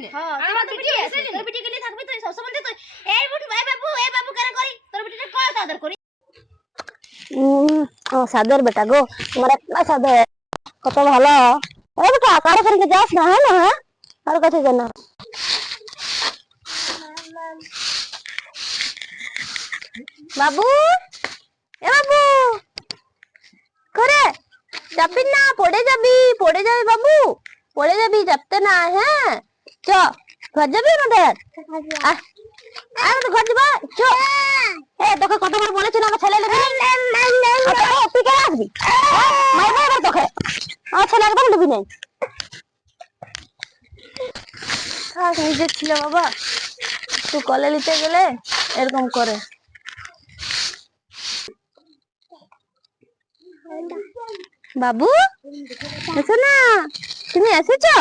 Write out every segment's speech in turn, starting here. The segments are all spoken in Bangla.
জন্য হ্যাঁ আমার তো বিটি বিটি আছে আছে তোর বিটি গেলে থাকবি তুই সব সময় তুই এই বাবু কেন করি তোর বিটিটা কত আদর করি সাদের বেটা গো তোমার একটা সাদে কত ভালো এ বেটা কারো কাছে যাস না হ্যাঁ না হ্যাঁ কারো কাছে যা না বাবু এ বাবু করে যাবি না পড়ে যাবি বাবু পড়ে যাবি চাপতে না হ্যাঁ চ ঘর যাবি আমাদের আমাদের ঘর যাবা চ এ তোকে কতবার বলেছি না আমার ছেলে নেবি তুই কে আসবি মারবো এবার তোকে আমার ছেলে একদম নেবি নেই নিজের ছিল বাবা তুই কলে নিতে গেলে এরকম করে বাবু এসো না তুমি এসেছো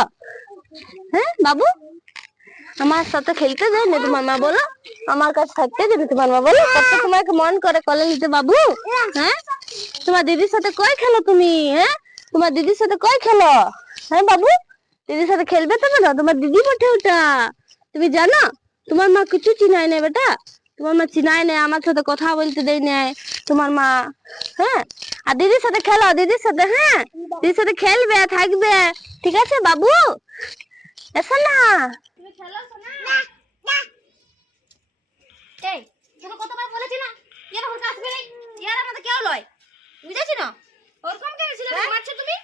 হ্যাঁ বাবু আমার সাথে খেলতে যাই না তোমার মা বলো আমার কাছে থাকতে যাবে তোমার মা বলো কত তোমাকে মন করে কলে নিতে বাবু হ্যাঁ তোমার দিদির সাথে কই খেলো তুমি হ্যাঁ তোমার দিদির সাথে কই খেলো হ্যাঁ বাবু দিদির সাথে খেলবে তো না তোমার দিদি বটে ওটা তুমি জানো তোমার মা কিছু চিনায় না বেটা তোমার মা চিনায় না আমার সাথে কথা বলতে দেয় না তোমার মা হ্যাঁ আর দিদির সাথে খেলো দিদির সাথে হ্যাঁ দিদির সাথে খেলবে থাকবে ঠিক আছে বাবু এসো না তুমি খেলো না এই তোকে কতবার বলেছি না এর ওর কাছে নেই ইয়ার আমাদের কেউ লয় বুঝেছি না ওরকম কেন ছিল মারছো তুমি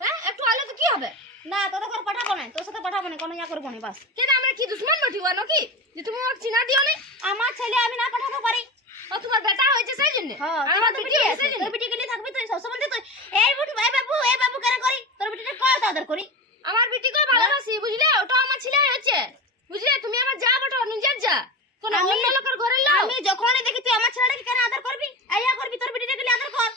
হ্যাঁ একটু আলো তো কি হবে না তোর ঘর পাঠাবো না তোর সাথে পাঠাবো না কোনো ইয়া করবো না বাস কেন আমরা কি দুশমন নটি ওয়া নাকি যে তুমি আমাকে চিনা দিও না আমার ছেলে আমি না পাঠাতে পারি ও তোমার বেটা হয়েছে সেই জন্য হ্যাঁ আমার তোর বিটি বিটি হয়েছে আছে সেই জন্য তোর বিটি গেলে থাকবি তুই সব সময় তুই এই বাবু কেন করি তোর বিটিটা কত আদর করি আমার বিটিকে ভালোবাসি বুঝলে ওটা আমার ছেলে হয়েছে বুঝলে তুমি আমার যা বটো নিজের যা কোন অন্য লোকের ঘরে লাও আমি যখনই দেখি তুই আমার ছেলেটাকে কেন আদর করবি আইয়া করবি তোর বিটিটা গেলে আদর কর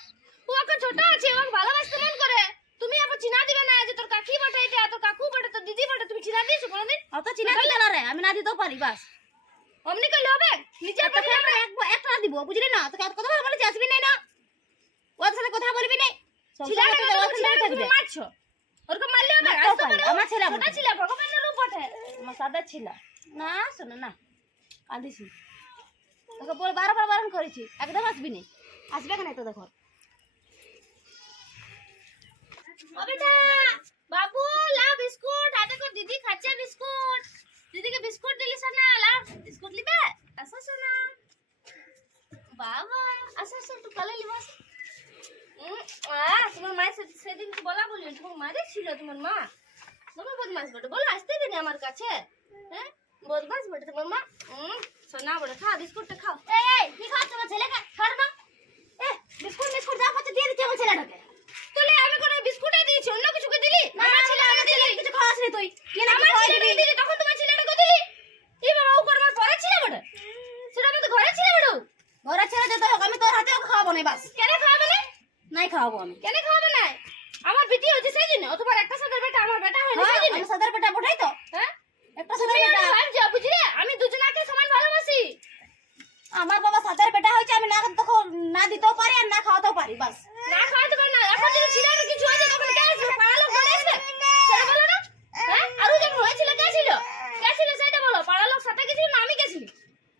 ও ওকে ছোট আছে ওকে ভালোবাসতে মন করে তুমি আবার চিনা দিবে না যে তোর কাকি বটে এটা তোর কাকু বটে তোর দিদি বটে তুমি চিনা দিয়েছো কোনদিন অত চিনা দিতে না রে আমি না দিতেও পারি বাস অমনি করলে হবে নিজের তোকে আমরা একটা না দিব বুঝলি না তোকে কতবার বলেছি আসবি না না ওর সাথে কথা বলবি না ছিলাটা তুমি মারছো ওরকম মারলে হবে আসতে পারে আমার ছেলে ছোট ছিল ভগবানের রূপ বটে আমার সাদা ছিল না শোনো না কাঁদিস তোকে বল বারবার বারণ করেছি একদম আসবি না আসবে কেন তো দেখো ও বেটা বাবু লাও বিস্কুট আদে কো দিদি খাচ্ছে বিস্কুট দিদিকে বিস্কুট দিলিস না লাও বিস্কুট লিবে আসো সোনা বাবা আসো একটু কলে লিবাস তোমার মায়ের সেদিন তো বলা বললি তোমার মারে ছিল তোমার মা তোমার বদমাস বটে বলো আসতে দিনি আমার কাছে হ্যাঁ বদমাস বটে তোমার মা সোনা বটে খা বিস্কুটটা খাও এই কি খাচ্ছ তোমার ছেলেকে ছাড় না বিস্কুট যা পাচ্ছে দিয়ে দিচ্ছে আমার ছেলেটাকে তুই আমি কোনো বিস্কুটই দিয়েছি অন্য কিছু কে দিলি আমার ছেলে আমাকে দিলি কিছু খাওয়াস নি তুই কি না আমার ছেলেকে দিলি তখন তোমার ছেলেটাকে দিলি এই বাবা ও করবার পরে ছিল বটে সেটা আমাদের ঘরে ছিল বটে ঘরে ছেড়ে যেতে হোক আমি তোর হাতে খাওয়াবো না বাস কেন খাওয়াবে না নাই খাওয়াবো আমি কেন খাওয়াবে না আমার বিটি হচ্ছে সেই জন্য ও তোমার একটা সাথে বেটা আমার বেটা হয়নি সেই জন্য আমি সাদার বেটা বটাই তো হ্যাঁ একটা তুমি সাদার বেটা ভাব যা বুঝলে আমি দুজনাকে সমান ভালোবাসি আমার বাবা সাদার বেটা হয়েছে আমি না তখন না দিতেও পারি আর না খাওয়াতেও পারি বাস না খাওয়াতে পারে না এখন যদি ছেলের কিছু হয়ে যায় তখন কে আসবে পাড়া লোক ঘরে আসবে সেটা বলো না হ্যাঁ আরো যখন হয়েছিল কে ছিল সেটা বলো পাড়া লোক সাথে গেছিল না আমি গেছিলি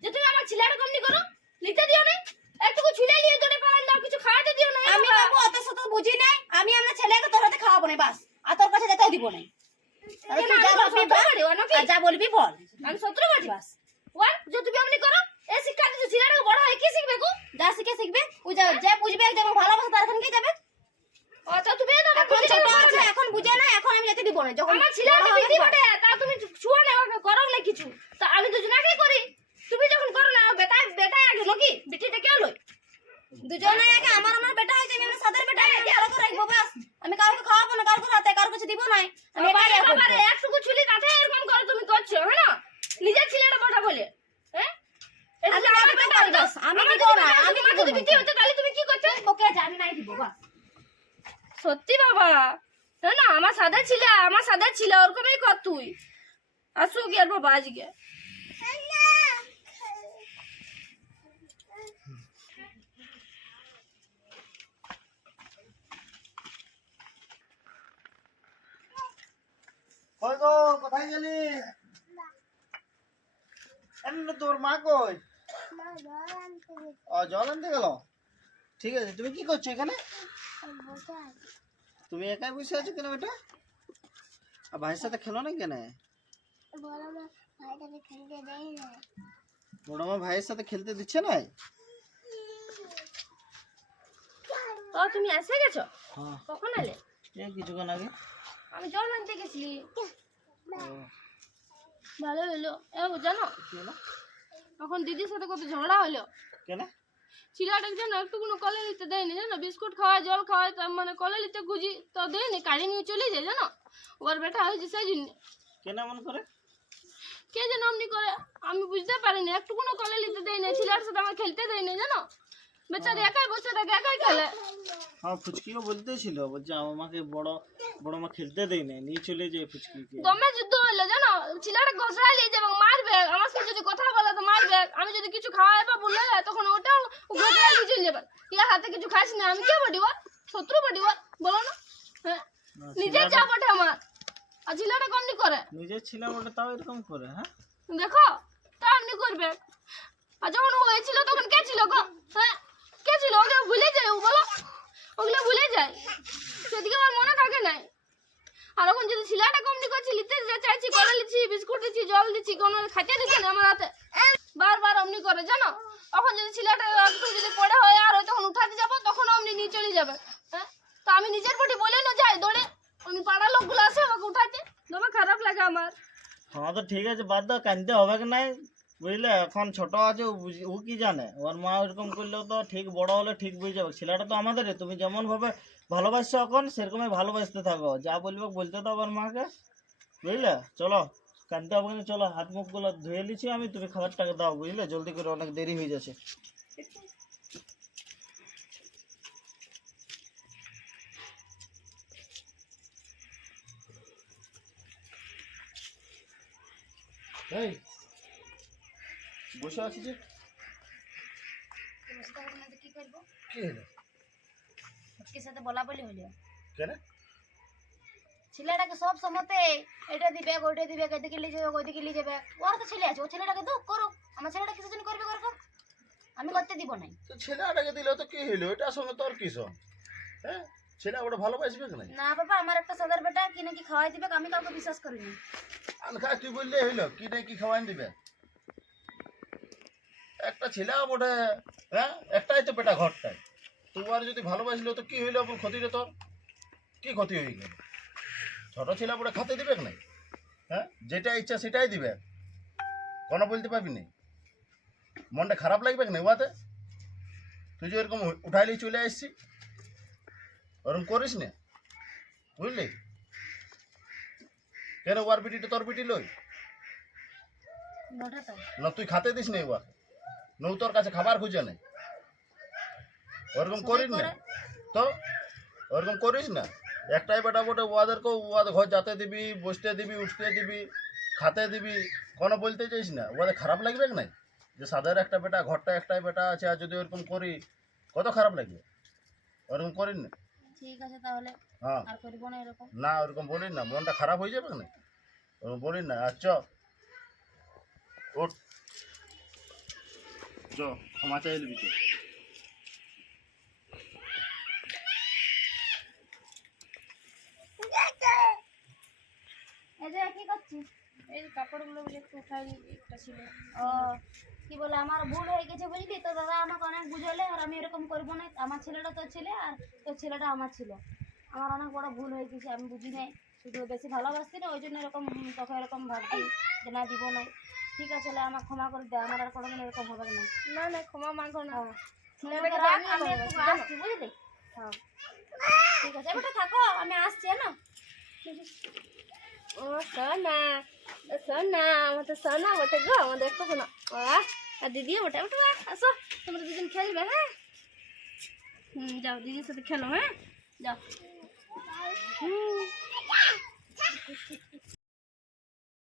যে তুমি আমার ছেলেটা কমনি করো নিতে দিও না একটু ছুলে নিয়ে তোরে পাড়ান দাও কিছু খাওয়াতে দিও না আমি বাবু অত শত বুঝি নাই আমি আমার ছেলেকে তোর হাতে খাওয়াবো না বাস আর তোর কাছে যেতেও দিব না যা বলবি বল আমি 17 বাটি বাস ওয়ান যে তুমি অমনি করো এই শিক্ষা দিছো ছেলেটা বড় হয় কি শিখবে গো যা শিখবে ও যে বুঝবে যে ভালোবাসা তার এখানে যাবে আচ্ছা তুমি তো এখন ছোট আছে এখন বুঝে না এখন আমি যেতে দিব না যখন আমার ছেলে আমি বিটি বটে তা তুমি ছুয়া না করো না কিছু তা আমি দুজনাকেই করি তুমি যখন করো না বেটা আগে নাকি বিটিটা কেউ লই দুজনে আগে আমার বেটা হয়েছে আমি সাদার বেটা আমি আলাদা রাখবো বাস আমি কাউকে খাওয়াবো না কাউকে হাতে কারো কিছু দিব না আমি বারে বারে একটুকু ছুলি কাটে এরকম করে তুমি করছো হ্যাঁ না নিজের ছেলেটা কথা বলে হ্যাঁ আমি আমার বেটা বাস আমি দিব না আমি যদি বিটি হতো তাহলে তুমি কি করতে ওকে জানি নাই দিব বাস সত্যি বাবা না আমার সাদা ছিল ওরকমই কর তুই আসুক আর বাবা আজকে কই গো কোথায় গেলি আরে তোর মা কই? ও জল আনতে গেল। ঠিক আছে, তুমি কি করছো এখানে? তুমি একাই বসে আছো কেন বেটা? আর ভাইয়ের সাথে খেলো না কেন? বড় মা ভাইয়ের সাথে খেলতে দিচ্ছে না? তো তুমি এসে গেছো? হ্যাঁ, কখন এলে? এই কিছুক্ষণ আগে। আমি জল আনতে গেছিলি। ও, ভালো হলো। জানো কি হলো? এখন দিদির সাথে কত ঝগড়া হলো। কেন? ছেলেটাকে যেন একটু কোনো কলে নিতে দেয়নি, জানো? বিস্কুট খাওয়ায়, জল খাওয়ায়, তার মানে কলে নিতে খুঁজি তো দেয়নি, কাড়ি নিয়ে চলে যায়, জানো? ওর বেটা হয়েছে সেই জন্য। কেন এমন করে? কে যেন অমনি করে আমি বুঝতে পারিনি, একটু কোনো কলে নিতে দেয়নি, ছেলেটার সাথে আমার খেলতে দেয়নি, জানো? বেচারি একাই বসে থাকে, একাই খেলে। হ্যাঁ, ফুচকিও বলতেছিল, বলছে আমাকে বড় মা খেলতে দেয় না, নিয়ে চলে যায় ফুচকিকে। দমে যুদ্ধ হলো, জানো? ছেলেটা ঘষড়াই নিয়ে যাবে, মারবে, আমার সাথে যদি কথা বলে তো মারবে, আমি যদি কিছু খাওয়াই বা বলে তখন ওটাও ঘষড়াই নিয়ে চলে যাবে। ইয়ার হাতে কিছু খাইস না, আমি কে বটিব? শত্রু বটিব? বলো না? হ্যাঁ, নিজের যা বটে আমার, আর ছেলেটা কমনি করে। নিজের ছিল বলে তাও এরকম করে? হ্যাঁ, দেখো তা এমনি করবে। আর যখন ও হয়েছিল তখন কে ছিল গো? হ্যাঁ, কে ছিল? ওকে ভুলে যায় ও, বলো? ওগুলো ভুলে যায়, সেদিকে আমার মনে থাকে নাই। আর এখন যদি ছেলেটা কমনি করছি, নিতে চাইছি, করে নিচ্ছি, বিস্কুট দিচ্ছি, জল দিচ্ছি, কোনো খাইতে দিচ্ছে না আমার হাতে, বারবার অমনি করে, জানো? তখন যদি ছেলেটা একটু যদি পড়ে হয় আর হয়, তখন উঠাতে যাবো, তখন অমনি নিয়ে চলে যাবে। হ্যাঁ, তো আমি নিজের প্রতি বলে না যাই দৌড়ে, অমনি পাড়ার লোকগুলো আসে ওকে উঠাতে, দমে খারাপ লাগে আমার। হ্যাঁ, তো ঠিক আছে, বাদ দাও, কানতে হবে কি নাই, বুঝলে? এখন ছোট আছে, ও কি জানে? ওর মা ওরকম করলেও তো ঠিক, বড় হলে ঠিক বুঝে যাবে। ছেলেটা তো আমাদের, তুমি যেমন ভাবে ভালোবাসছো এখন সেরকমই ভালোবাসতে থাকো, যা বলবে বলতে দাও ওর মাকে, বুঝলে? চলো, কানতে হবে না, চলো, হাত মুখগুলো ধুয়ে নিচ্ছি আমি, তুমি খাবারটাকে দাও, বুঝলে? জলদি করে, অনেক দেরি হয়ে যাচ্ছে। এই বসে আছি যে, কি করবো? কি হলো? ফুচকির সাথে বলা বলি হলো। কেন? ছেলেটাকে সব সময়তে এটা দিবে, ওইটা দিবে, এদিকে নিয়ে যাবে, ওইদিকে নিয়ে যাবে। ওর তো ছেলে আছে, ও ছেলেটাকে তো করুক। আমার ছেলেটা কিসের জন্য করবে ওরকম? আমি করতে দিব না। তো ছেলেটাকে দিলে তো কি হইলো? এটার সঙ্গে তোর কি সব? হ্যাঁ, ছেলে ওটা ভালোবাসবে কি নাই? না বাবা, আমার একটা সদর বেটা কি নাকি খাওয়াই দিবে, আমি কাউকে বিশ্বাস করি না। আনখা তুই বললে হইলো কি নাই, কি খাওয়াই দিবে? একটা ছেলে বটে, হ্যাঁ, একটাই তো বেটা ঘরটায়। তোমার যদি ভালোবাসলো তো কি হইলো? আপনার ক্ষতি রে, তোর কি ক্ষতি হয়ে গেল? ছোট ছেলে বটে, খাতে দিবে কি নাই? হ্যাঁ, যেটা ইচ্ছা সেটাই দিবে, কোনো বলতে পারবি না? মনটা খারাপ লাগবে কি না ওয়াতে? তুই যে এরকম উঠাইলি চলে আসছি, ওরকম করিস না, বুঝলি? কেন ওয়ার বিটিটা তোর বিটি লই বটা তো না? তুই খাতে দিস না ওয়া, নৌ তোর কাছে খাবার খুঁজে নেই, ওরকম করিস না তো, ওরকম করিস না। একটাই বেটা বটে, ওয়াদেরকেও ওয়াদের ঘর যেতে দিবি, বসতে দিবি, উঠতে দিবি, খাতে দিবি, কোনো বলতে চাইস না। ওদের খারাপ লাগবে কি নাই? যে সাদের একটা বেটা, ঘরটা একটাই বেটা আছে, আর যদি ওরকম করি কত খারাপ লাগবে? ওরকম করিস না। ঠিক আছে তাহলে, হ্যাঁ, আর করবো না এরকম। না ওরকম বলিস না, মনটা খারাপ হয়ে যাবে না, ওরকম বলিস না। আর চ ওঠ, চ ক্ষমা চাই নিবি চ। এই যে কি করছিস? এই কাপড়গুলো বলে একটু উঠাই, একটা ছিল। ও কি বলে, আমার ভুল হয়ে গেছে বুঝলি তো দাদা, আমাকে অনেক বুঝালে, আর আমি এরকম করবো না। আমার ছেলেটা তোর ছেলে, আর তোর ছেলেটা আমার ছিল। আমার অনেক বড় ভুল হয়ে গেছে, আমি বুঝি নাই। শুধু বেশি ভালোবাসতি না, ওই জন্য এরকম তোকে এরকম ভাবছি যে না দিব না। ঠিক আছে, তাহলে আমার ক্ষমা করে দে, আমার আর কোনোদিন এরকম হবে না। না না, ক্ষমা মাগো না। ছেলেটাকে রাখ, আমি একটু আসছি বুঝলি। হ্যাঁ ঠিক আছে, এবার থাকো, আমি আসছি না। ও সোনা, ও সোনা, আমার তো সোনা বটে গো, আমাদের একটু শোনা। আর দিদিও বটে, ওটা আসো, তোমরা দুজন খেলবে। হ্যাঁ, যাও দিদির সাথে খেলো। হ্যাঁ, যাও।